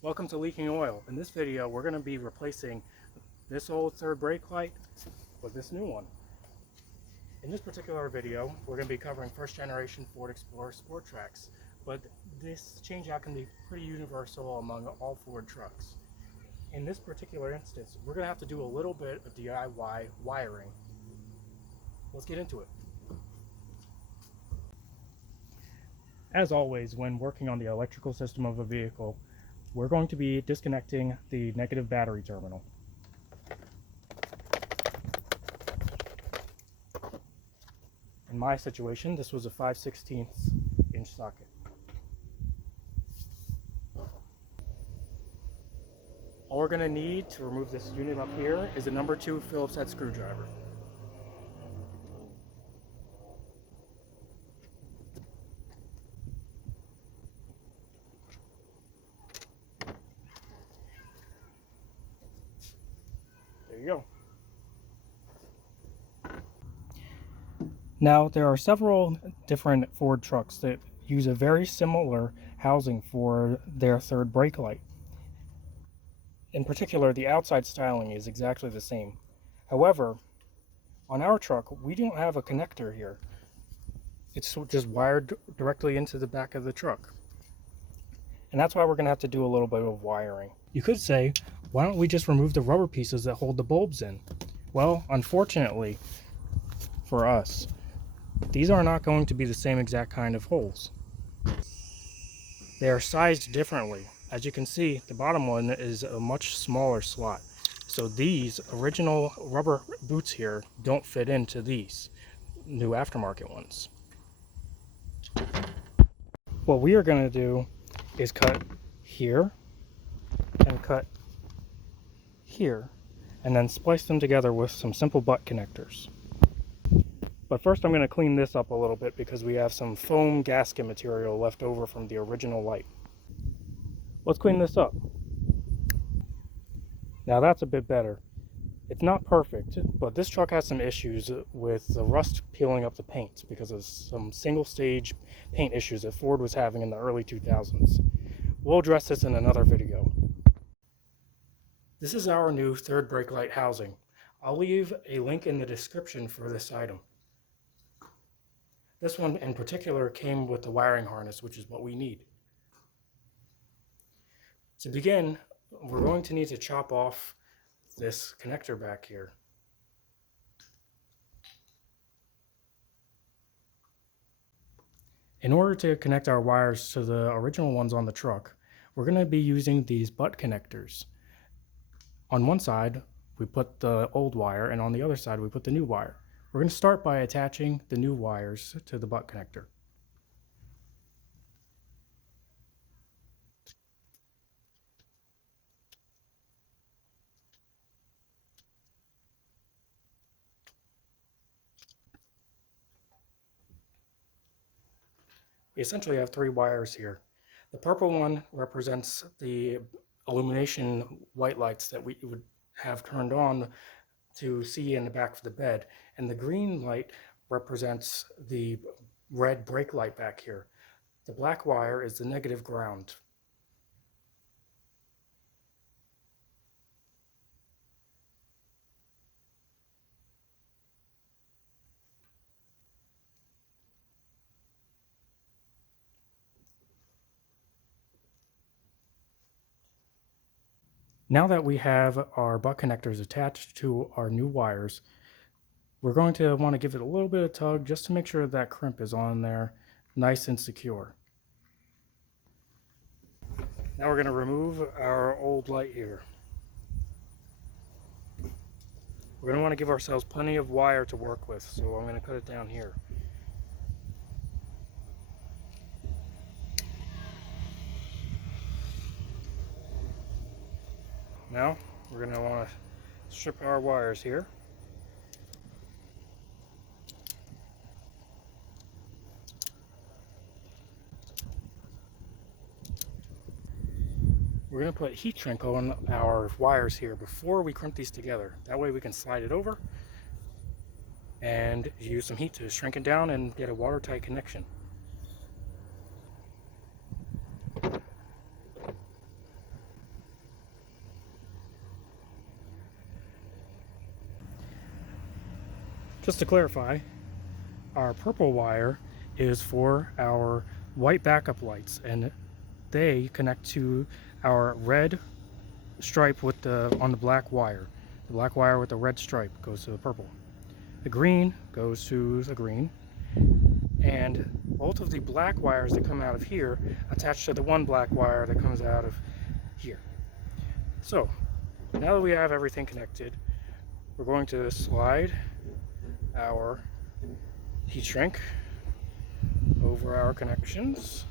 Welcome to Leaking Oil. In this video, we're going to be replacing this old third brake light with this new one. In this particular video, we're going to be covering first generation Ford Explorer Sport Tracs, but this changeout can be pretty universal among all Ford trucks. In this particular instance, we're going to have to do a little bit of DIY wiring. Let's get into it. As always, when working on the electrical system of a vehicle, we're going to be disconnecting the negative battery terminal. In my situation, this was a 5/16 inch socket. All we're going to need to remove this unit up here is a number 2 Phillips head screwdriver. There you go. Now, there are several different Ford trucks that use a very similar housing for their third brake light. In particular, the outside styling is exactly the same. However, on our truck, we don't have a connector here. It's just wired directly into the back of the truck. And that's why we're going to have to do a little bit of wiring. You could say, why don't we just remove the rubber pieces that hold the bulbs in? Well, unfortunately for us, these are not going to be the same exact kind of holes. They are sized differently. As you can see, the bottom one is a much smaller slot. So these original rubber boots here don't fit into these new aftermarket ones. What we are going to do is cut here and cut here, and then splice them together with some simple butt connectors. But first I'm going to clean this up a little bit because we have some foam gasket material left over from the original light. Let's clean this up. Now that's a bit better. It's not perfect, but this truck has some issues with the rust peeling up the paint because of some single stage paint issues that Ford was having in the early 2000s. We'll address this in another video. This is our new third brake light housing. I'll leave a link in the description for this item. This one in particular came with the wiring harness, which is what we need. To begin, we're going to need to chop off this connector back here. In order to connect our wires to the original ones on the truck, we're going to be using these butt connectors. On one side, we put the old wire, and on the other side, we put the new wire. We're going to start by attaching the new wires to the butt connector. We essentially have 3 wires here. The purple one represents the illumination white lights that we would have turned on to see in the back of the bed, and the green light represents the red brake light back here. The black wire is the negative ground. Now that we have our butt connectors attached to our new wires, we're going to want to give it a little bit of tug just to make sure that crimp is on there nice and secure. Now we're going to remove our old light here. We're going to want to give ourselves plenty of wire to work with, so I'm going to cut it down here. Now we're going to want to strip our wires here. We're going to put heat shrink on our wires here before we crimp these together. That way we can slide it over and use some heat to shrink it down and get a watertight connection. Just to clarify, our purple wire is for our white backup lights, and they connect to our red stripe with on the black wire. The black wire with the red stripe goes to the purple. The green goes to the green, and both of the black wires that come out of here attach to the one black wire that comes out of here. So now that we have everything connected, we're going to slide our heat shrink over our connections.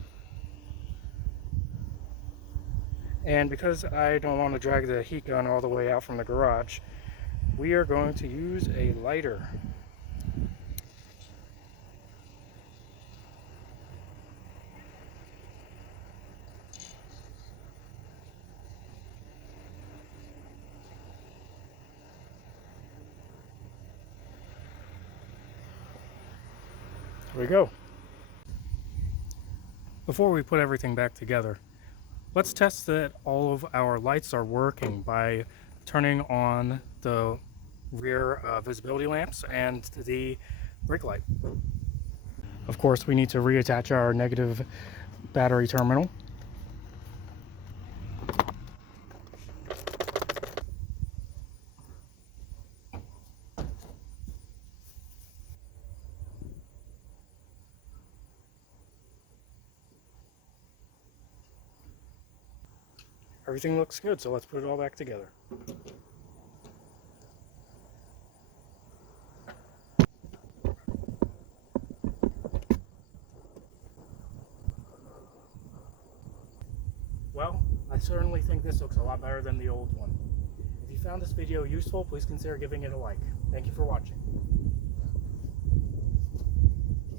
And because I don't want to drag the heat gun all the way out from the garage, we are going to use a lighter. There we go. Before we put everything back together, let's test that all of our lights are working by turning on the rear visibility lamps and the brake light. Of course, we need to reattach our negative battery terminal. Everything looks good, so let's put it all back together. Well, I certainly think this looks a lot better than the old one. If you found this video useful, please consider giving it a like. Thank you for watching.